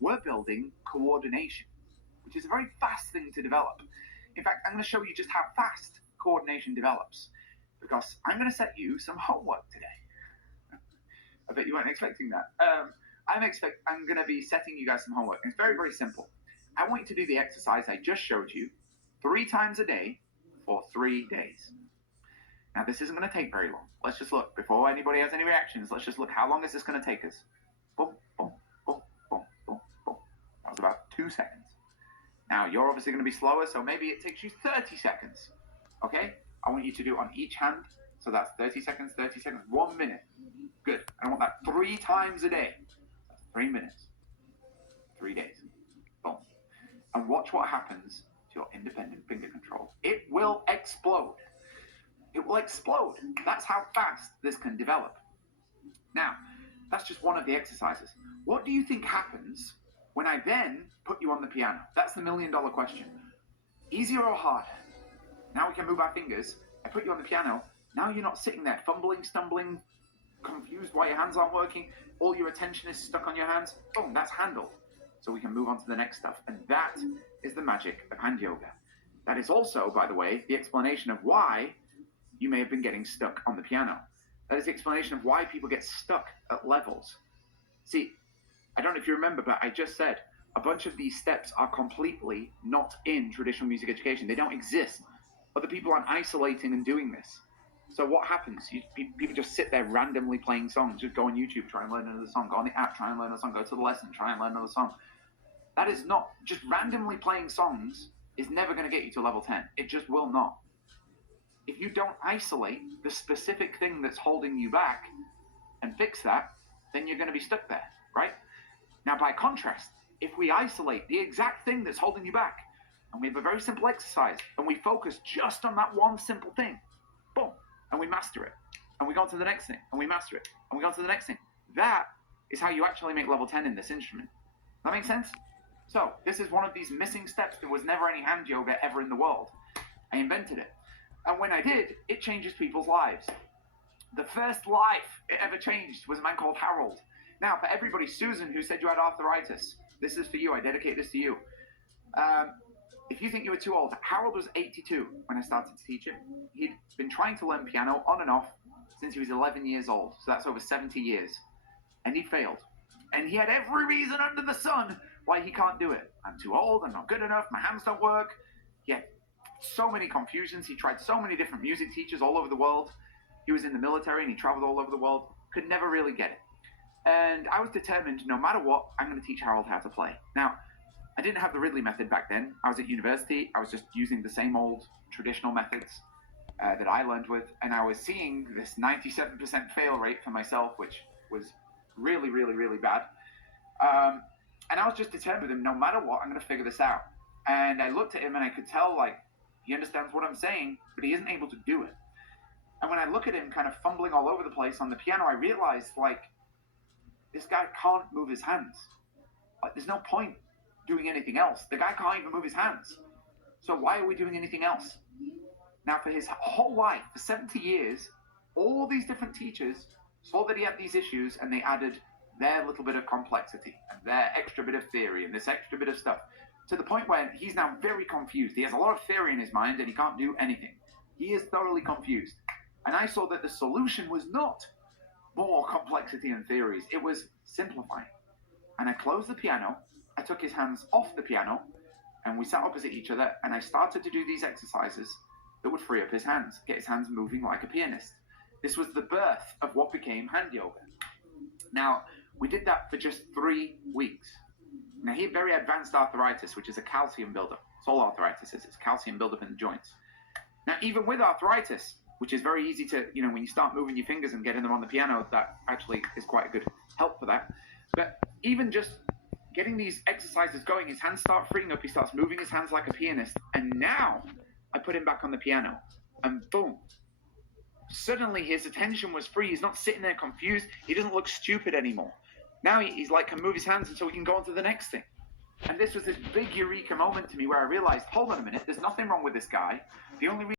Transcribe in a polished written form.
we're building coordination, which is a very fast thing to develop. In fact, I'm going to show you just how fast coordination develops, because I'm going to set you some homework today. I bet you weren't expecting that. I'm going to be setting you guys some homework. It's very, very simple. I want you to do the exercise I just showed you 3 times a day for 3 days. Now, this isn't going to take very long. Let's just look. Before anybody has any reactions, let's just look. How long is this going to take us? Boom, boom, boom, boom, boom, boom. That was about 2 seconds. Now, you're obviously going to be slower, so maybe it takes you 30 seconds. Okay? I want you to do on each hand. So that's 30 seconds, 1 minute. Good. I want that 3 times a day. That's 3 minutes. 3 days. Boom. And watch what happens to your independent finger control. It will explode. It will explode. That's how fast this can develop. Now, that's just one of the exercises. What do you think happens when I then put you on the piano? That's the million-dollar question. Easier or harder? Now we can move our fingers. I put you on the piano. Now you're not sitting there fumbling, stumbling, confused why your hands aren't working. All your attention is stuck on your hands. Boom, that's handled. So we can move on to the next stuff. And that is the magic of hand yoga. That is also, by the way, the explanation of why you may have been getting stuck on the piano. That is the explanation of why people get stuck at levels. See, I don't know if you remember, but I just said a bunch of these steps are completely not in traditional music education. They don't exist. Other people aren't isolating and doing this. So what happens? People just sit there randomly playing songs. Just go on YouTube, try and learn another song. Go on the app, try and learn another song. Go to the lesson, try and learn another song. That is not, just randomly playing songs is never going to get you to level 10. It just will not. If you don't isolate the specific thing that's holding you back and fix that, then you're going to be stuck there, right? Now, by contrast, if we isolate the exact thing that's holding you back, and we have a very simple exercise, and we focus just on that one simple thing, boom, and we master it, and we go on to the next thing, and we master it, and we go on to the next thing. That is how you actually make level 10 in this instrument. That makes sense? So, this is one of these missing steps. There was never any hand yoga ever in the world. I invented it. And when I did, it changes people's lives. The first life it ever changed was a man called Harold. Now, for everybody, Susan, who said you had arthritis, this is for you. I dedicate this to you. If you think you were too old, Harold was 82 when I started to teach him. He'd been trying to learn piano on and off since he was 11 years old. So that's over 70 years. And he failed. And he had every reason under the sun why he can't do it. I'm too old. I'm not good enough. My hands don't work. He had so many confusions. He tried so many different music teachers all over the world. He was in the military and he traveled all over the world. Could never really get it. And I was determined, no matter what, I'm going to teach Harold how to play. Now, I didn't have the Ridley method back then. I was at university. I was just using the same old traditional methods that I learned with. And I was seeing this 97% fail rate for myself, which was really, really, really bad. And I was just determined with him, no matter what, I'm going to figure this out. And I looked at him and I could tell, like, he understands what I'm saying, but he isn't able to do it. And when I look at him kind of fumbling all over the place on the piano, I realized, like, this guy can't move his hands. Like, there's no point doing anything else. The guy can't even move his hands. So why are we doing anything else? Now, for his whole life, for 70 years, all these different teachers saw that he had these issues and they added their little bit of complexity and their extra bit of theory and this extra bit of stuff, to the point where he's now very confused. He has a lot of theory in his mind and he can't do anything. He is thoroughly confused. And I saw that the solution was not more complexity and theories. It was simplifying. And I closed the piano. I took his hands off the piano and we sat opposite each other and I started to do these exercises that would free up his hands, get his hands moving like a pianist. This was the birth of what became hand yoga. Now, we did that for just 3 weeks. Now, he had very advanced arthritis, which is a calcium buildup. It's all arthritis is. It's calcium buildup in the joints. Now, even with arthritis, which is very easy to, when you start moving your fingers and getting them on the piano, that actually is quite a good help for that. But even just getting these exercises going, his hands start freeing up. He starts moving his hands like a pianist. And now I put him back on the piano. And boom. Suddenly his attention was free. He's not sitting there confused. He doesn't look stupid anymore. Now he's like, can move his hands and so he can go on to the next thing. And this was this big eureka moment to me where I realized, hold on a minute, there's nothing wrong with this guy. The only reason